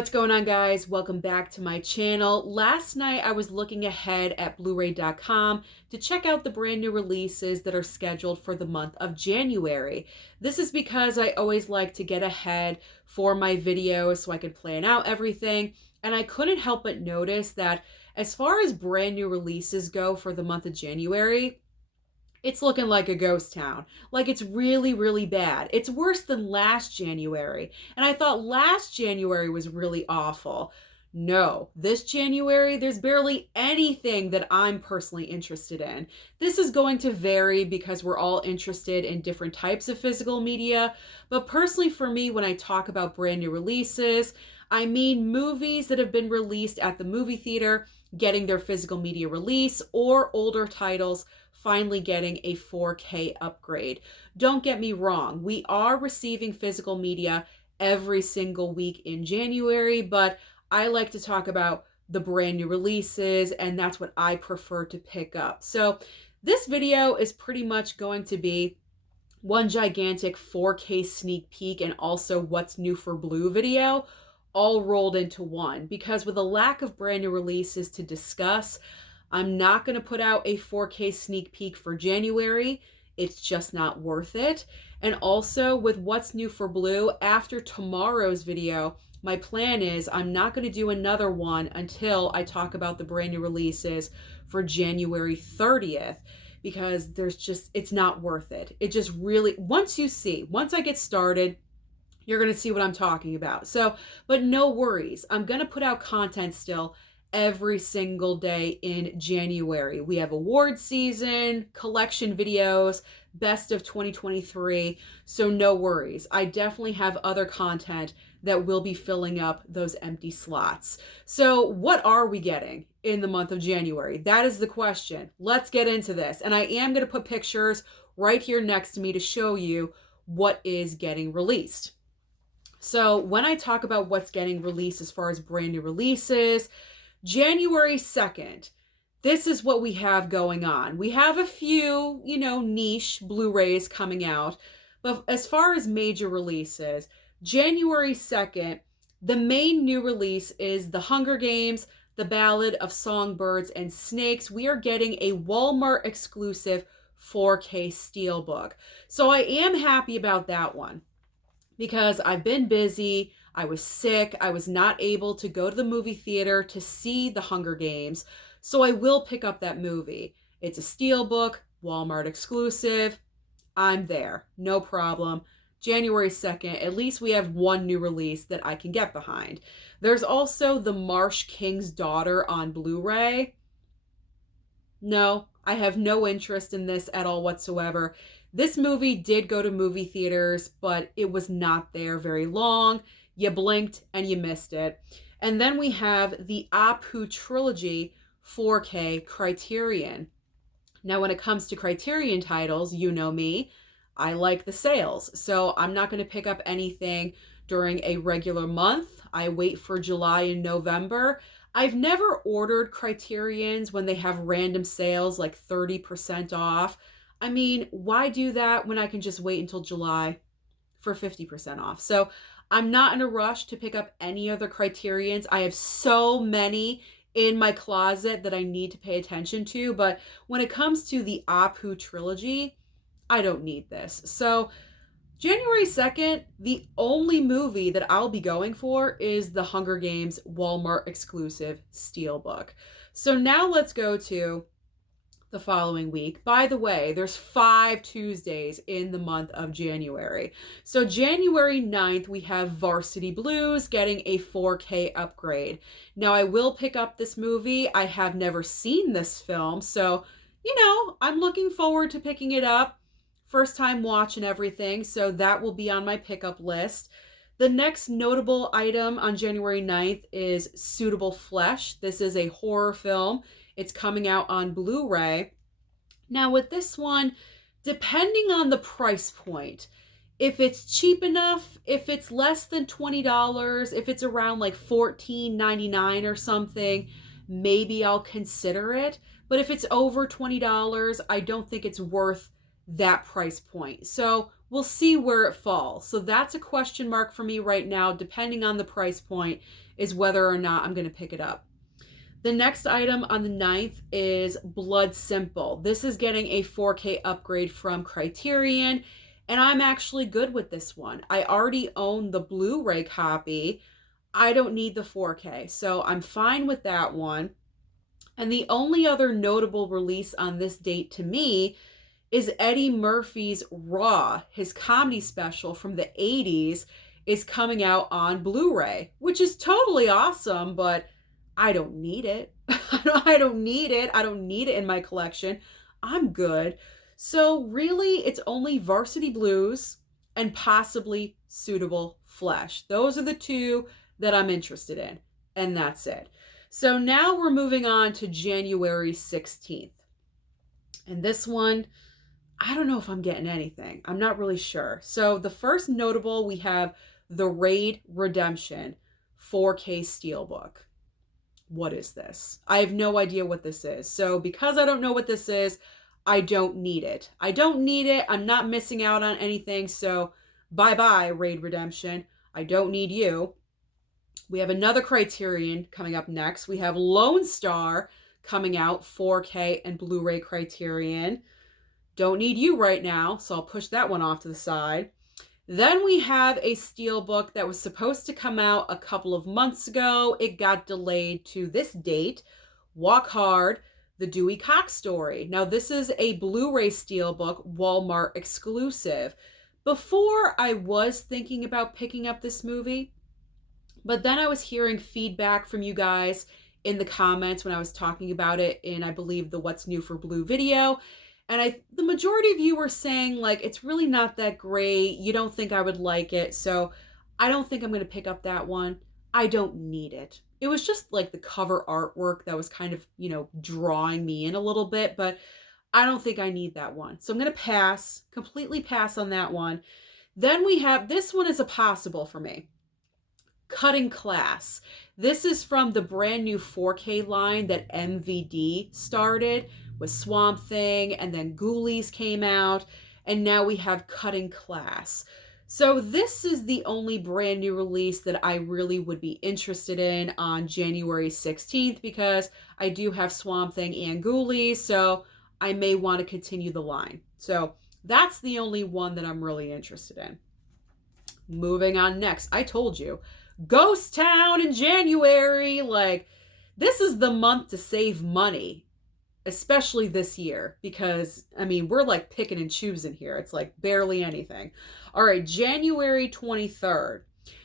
What's going on, guys? Welcome back to my channel. Last night I was looking ahead at blu-ray.com to check out the brand new releases that are scheduled for the month of January. This is because I always like to get ahead for my videos so I could plan out everything, and I couldn't help but notice that as far as brand new releases go for the month of January, it's looking like a ghost town. Like, it's really, really bad. It's worse than last January. And I thought last January was really awful. No, this January, there's barely anything that I'm personally interested in. This is going to vary because we're all interested in different types of physical media. But personally, for me, when I talk about brand new releases, I mean movies that have been released at the movie theater getting their physical media release, or older titles finally getting a 4K upgrade. Don't get me wrong, we are receiving physical media every single week in January, but I like to talk about the brand new releases, and that's what I prefer to pick up. So this video is pretty much going to be one gigantic 4K sneak peek and also what's new for Blue video all rolled into one, because with a lack of brand new releases to discuss, I'm not going to put out a 4K sneak peek for January. It's just not worth it. And also with what's new for Blue, after tomorrow's video, my plan is I'm not going to do another one until I talk about the brand new releases for January 30th, because it's not worth it. It just really, once I get started, you're going to see what I'm talking about. So, but no worries. I'm going to put out content still every single day in January. We have award season, collection videos, best of 2023. So no worries. I definitely have other content that will be filling up those empty slots. So what are we getting in the month of January? That is the question. Let's get into this. And I am going to put pictures right here next to me to show you what is getting released. So when I talk about what's getting released as far as brand new releases, January 2nd, this is what we have going on. We have a few, niche Blu-rays coming out. But as far as major releases, January 2nd, the main new release is The Hunger Games, The Ballad of Songbirds and Snakes. We are getting a Walmart exclusive 4K steelbook. So I am happy about that one, because I've been busy. I was sick. I was not able to go to the movie theater to see The Hunger Games. So I will pick up that movie. It's a steelbook, Walmart exclusive. I'm there. No problem. January 2nd, at least we have one new release that I can get behind. There's also The Marsh King's Daughter on Blu-ray. No, I have no interest in this at all whatsoever. This movie did go to movie theaters, but it was not there very long. You blinked and you missed it. And then we have the Apu Trilogy 4K Criterion. Now, when it comes to Criterion titles, you know me, I like the sales. So I'm not going to pick up anything during a regular month. I wait for July and November. I've never ordered Criterions when they have random sales like 30% off. I mean, why do that when I can just wait until July for 50% off? So I'm not in a rush to pick up any other Criterions. I have so many in my closet that I need to pay attention to. But when it comes to the Apu Trilogy, I don't need this. So January 2nd, the only movie that I'll be going for is The Hunger Games Walmart exclusive steelbook. So now let's go to the following week. By the way, there's 5 Tuesdays in the month of January. So January 9th, we have Varsity Blues getting a 4K upgrade. Now, I will pick up this movie. I have never seen this film, so, I'm looking forward to picking it up. First time watch and everything, so that will be on my pickup list. The next notable item on January 9th is Suitable Flesh. This is a horror film. It's coming out on Blu-ray. Now with this one, depending on the price point, if it's cheap enough, if it's less than $20, if it's around like $14.99 or something, maybe I'll consider it. But if it's over $20, I don't think it's worth that price point. So we'll see where it falls. So that's a question mark for me right now, depending on the price point, is whether or not I'm going to pick it up. The next item on the 9th is Blood Simple. This is getting a 4K upgrade from Criterion, and I'm actually good with this one. I already own the Blu-ray copy. I don't need the 4K, so I'm fine with that one. And the only other notable release on this date to me is Eddie Murphy's Raw. His comedy special from the 80s is coming out on Blu-ray, which is totally awesome, but I don't need it. I don't need it. I don't need it in my collection. I'm good. So really, it's only Varsity Blues and possibly Suitable Flesh. Those are the two that I'm interested in, and that's it. So now we're moving on to January 16th. And this one, I don't know if I'm getting anything. I'm not really sure. So the first notable, we have The Raid Redemption 4K Steelbook. What is this? I have no idea what this is. So because I don't know what this is, I don't need it. I don't need it. I'm not missing out on anything. So bye-bye, Raid Redemption. I don't need you. We have another Criterion coming up next. We have Lone Star coming out, 4K and Blu-ray Criterion. Don't need you right now, so I'll push that one off to the side. Then we have a steelbook that was supposed to come out a couple of months ago. It got delayed to this date. Walk Hard, The Dewey Cox Story. Now, this is a Blu-ray steelbook, Walmart exclusive. Before, I was thinking about picking up this movie, but then I was hearing feedback from you guys in the comments when I was talking about it in, I believe, the What's New for Blue video. And the majority of you were saying, like, it's really not that great. You don't think I would like it. So I don't think I'm going to pick up that one. I don't need it. It was just like the cover artwork that was kind of, drawing me in a little bit. But I don't think I need that one. So I'm going to pass, completely pass on that one. Then we have, this one is a possible for me. Cutting Class. This is from the brand new 4K line that MVD started with Swamp Thing, and then Ghoulies came out, and now we have Cutting Class. So this is the only brand new release that I really would be interested in on January 16th, because I do have Swamp Thing and Ghoulies, so I may want to continue the line. So that's the only one that I'm really interested in. Moving on next, I told you, Ghost Town in January. Like, this is the month to save money, especially this year, because we're like picking and choosing here. It's like barely anything. All right, January 23rd,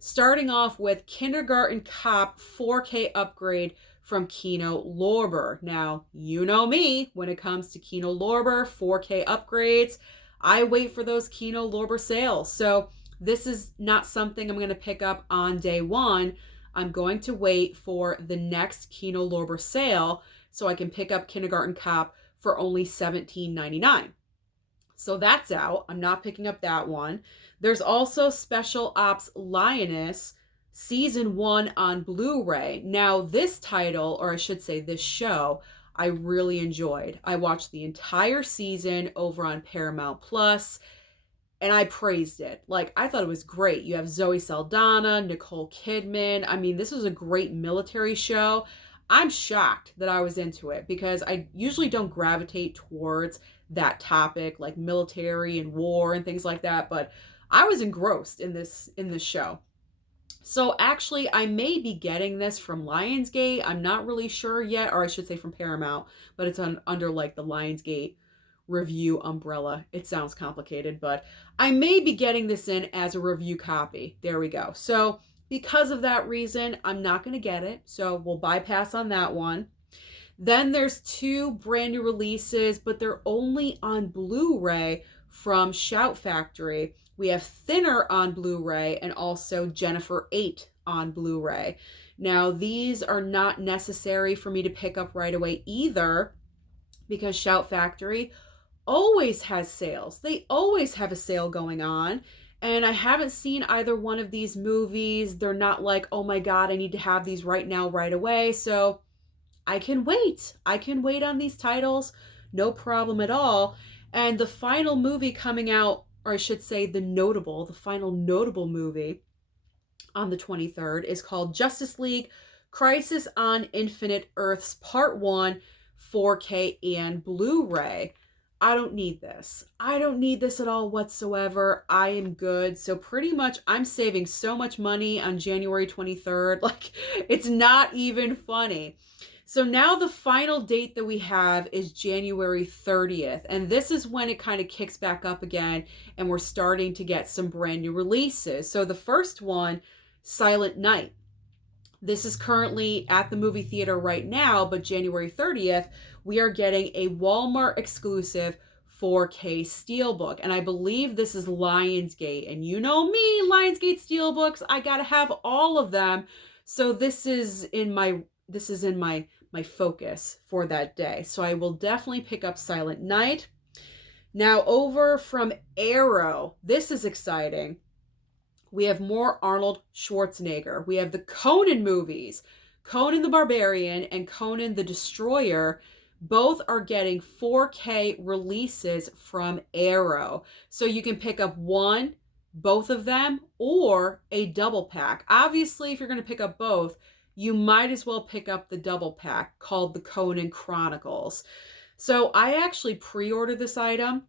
starting off with Kindergarten Cop 4K upgrade from Kino Lorber. Now, you know me, when it comes to Kino Lorber 4K upgrades, I wait for those Kino Lorber sales. So this is not something I'm going to pick up on day one. I'm going to wait for the next Kino Lorber sale so I can pick up Kindergarten Cop for only $17.99. So that's out. I'm not picking up that one. There's also Special Ops Lioness Season 1 on Blu-ray. Now, this title, or I should say this show, I really enjoyed. I watched the entire season over on Paramount Plus, and I praised it. Like, I thought it was great. You have Zoe Saldana, Nicole Kidman. This was a great military show. I'm shocked that I was into it, because I usually don't gravitate towards that topic, like military and war and things like that, but I was engrossed in this show. So actually, I may be getting this from Lionsgate. I'm not really sure yet, or I should say from Paramount, but it's under like the Lionsgate review umbrella. It sounds complicated, but I may be getting this in as a review copy. There we go. So because of that reason, I'm not going to get it. So we'll bypass on that one. Then there's two brand new releases, but they're only on Blu-ray from Shout Factory. We have Thinner on Blu-ray and also Jennifer 8 on Blu-ray. Now, these are not necessary for me to pick up right away either, because Shout Factory always has sales. They always have a sale going on. And I haven't seen either one of these movies. They're not like, oh my God, I need to have these right now, right away. So I can wait. I can wait on these titles. No problem at all. And the final movie coming out, or I should say the final notable movie on the 23rd is called Justice League Crisis on Infinite Earths Part 1, 4K and Blu-ray. I don't need this. I don't need this at all whatsoever. I am good. So pretty much I'm saving so much money on January 23rd. Like, it's not even funny. So now the final date that we have is January 30th. And this is when it kind of kicks back up again and we're starting to get some brand new releases. So the first one, Silent Night. This is currently at the movie theater right now, but January 30th, we are getting a Walmart exclusive 4K steelbook. And I believe this is Lionsgate. And you know me, Lionsgate steelbooks, I gotta have all of them. So this is in my focus for that day. So I will definitely pick up Silent Night. Now over from Arrow, this is exciting. We have more Arnold Schwarzenegger. We have the Conan movies, Conan the Barbarian and Conan the Destroyer. Both are getting 4K releases from Arrow. So you can pick up one, both of them, or a double pack. Obviously, if you're going to pick up both, you might as well pick up the double pack called the Conan Chronicles. So I actually pre-ordered this item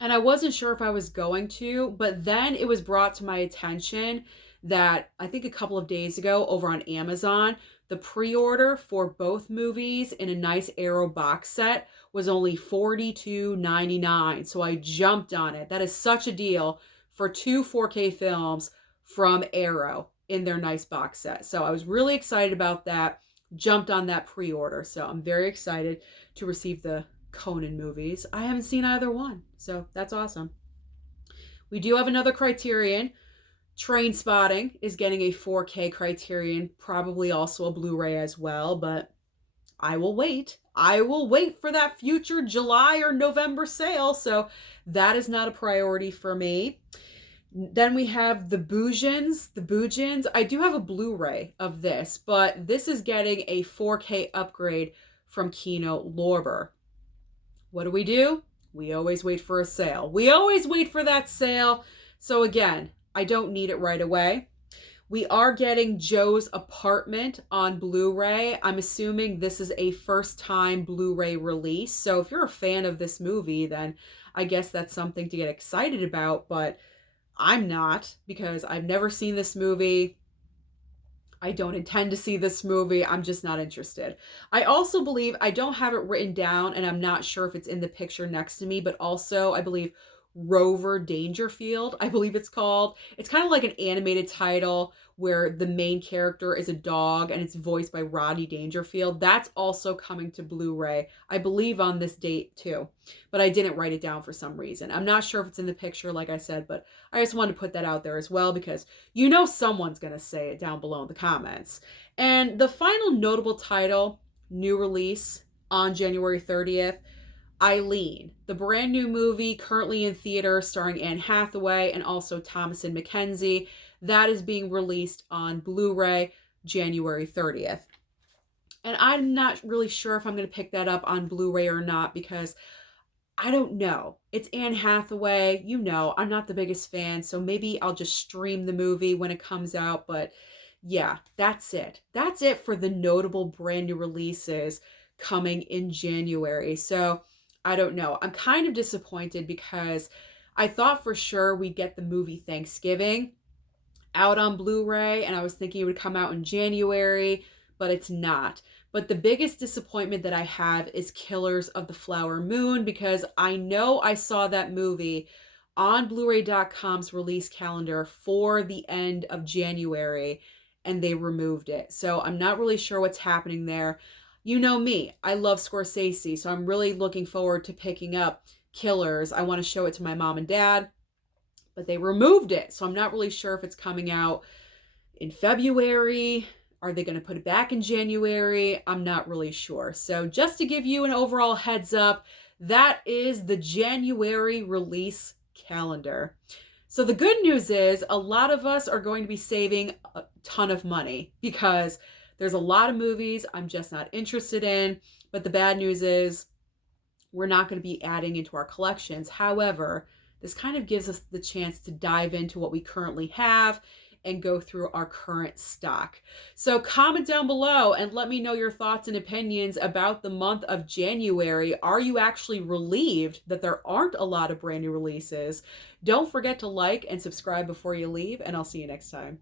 and I wasn't sure if I was going to, but then it was brought to my attention that I think a couple of days ago over on Amazon, the pre-order for both movies in a nice Arrow box set was only $42.99. So I jumped on it. That is such a deal for 2 4K films from Arrow in their nice box set. So I was really excited about that, jumped on that pre-order. So I'm very excited to receive the Conan movies. I haven't seen either one, so that's awesome. We do have another Criterion. Trainspotting is getting a 4K Criterion, probably also a Blu-ray as well, but I will wait. I will wait for that future July or November sale, so that is not a priority for me. Then we have the Boojins. I do have a Blu-ray of this, but this is getting a 4K upgrade from Kino Lorber. What do? We always wait for a sale. We always wait for that sale. So again, I don't need it right away. We are getting Joe's Apartment on Blu-ray. I'm assuming this is a first-time Blu-ray release. So if you're a fan of this movie, then I guess that's something to get excited about, but I'm not, because I've never seen this movie. I don't intend to see this movie. I'm just not interested. I also believe, I don't have it written down and I'm not sure if it's in the picture next to me, but also I believe Rover Dangerfield, I believe it's called. It's kind of like an animated title where the main character is a dog and it's voiced by Rodney Dangerfield. That's also coming to Blu-ray, I believe, on this date too. But I didn't write it down for some reason. I'm not sure if it's in the picture, like I said, but I just wanted to put that out there as well because you know someone's going to say it down below in the comments. And the final notable title, new release on January 30th, Eileen, the brand new movie currently in theater starring Anne Hathaway and also Thomasin McKenzie. That is being released on Blu-ray January 30th. And I'm not really sure if I'm going to pick that up on Blu-ray or not because I don't know. It's Anne Hathaway. You know, I'm not the biggest fan, so maybe I'll just stream the movie when it comes out. But yeah, that's it. That's it for the notable brand new releases coming in January. So I don't know. I'm kind of disappointed because I thought for sure we'd get the movie Thanksgiving out on Blu-ray, and I was thinking it would come out in January, but it's not. But the biggest disappointment that I have is Killers of the Flower Moon, because I know I saw that movie on Blu-ray.com's release calendar for the end of January, and they removed it. So I'm not really sure what's happening there. You know me, I love Scorsese, so I'm really looking forward to picking up Killers. I want to show it to my mom and dad, but they removed it. So I'm not really sure if it's coming out in February. Are they going to put it back in January? I'm not really sure. So just to give you an overall heads up, that is the January release calendar. So the good news is a lot of us are going to be saving a ton of money because there's a lot of movies I'm just not interested in. But the bad news is we're not going to be adding into our collections. However, this kind of gives us the chance to dive into what we currently have and go through our current stock. So comment down below and let me know your thoughts and opinions about the month of January. Are you actually relieved that there aren't a lot of brand new releases? Don't forget to like and subscribe before you leave, and I'll see you next time.